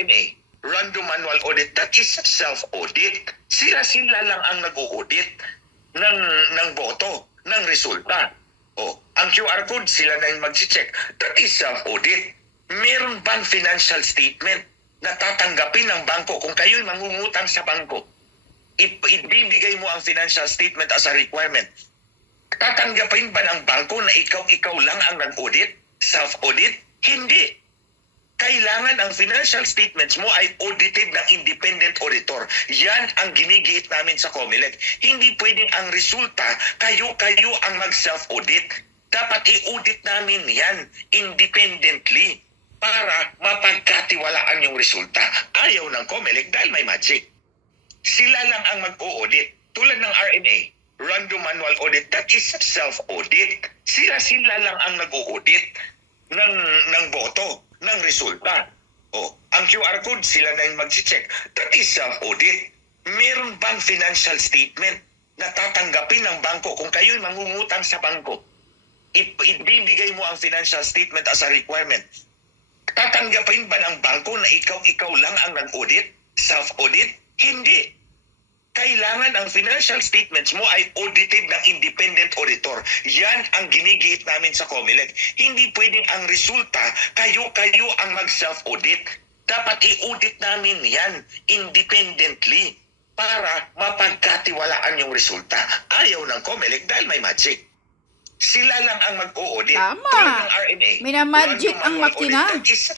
RMA, Random Manual Audit, that is self-audit. Sila lang ang nag-audit ng boto, ng resulta. Ang QR code, sila na yung mag-check. That is self-audit. Meron bang financial statement na tatanggapin ng bangko kung kayo'y mangungutang sa bangko? Ibibigay mo ang financial statement as a requirement. Tatanggapin ba ng bangko na ikaw lang ang nag-audit? Self-audit? Hindi. Kailangan ang financial statements mo ay audited ng independent auditor. Yan ang ginigiit namin sa COMELEC. Hindi pwedeng ang resulta, kayo ang mag-self-audit. Dapat i-audit namin yan independently para mapagkatiwalaan yung resulta. Ayaw ng COMELEC dahil may magic. Sila lang ang mag-audit. Tulad ng RMA, Random Manual Audit, that is self-audit. Sila lang ang nag-audit ng boto, ng resulta. Ang QR code, sila na yung mag-check. That is self-audit. Meron bang financial statement na tatanggapin ng bangko kung kayo'y mangungutang sa bangko? Ibibigay mo ang financial statement as a requirement. Tatanggapin ba ng bangko na ikaw lang ang nag-audit? Self-audit? Hindi. Kailangan ang financial statements mo ay audited ng independent auditor. Yan ang ginigiit namin sa COMELEC. Hindi pwedeng ang resulta, kayo ang mag-self-audit. Dapat i-audit namin yan independently para mapagkatiwalaan yung resulta. Ayaw ng COMELEC dahil may magic. Sila lang ang mag-audit. Tama. Tulad ng RMA. Minamagic ang makina. That is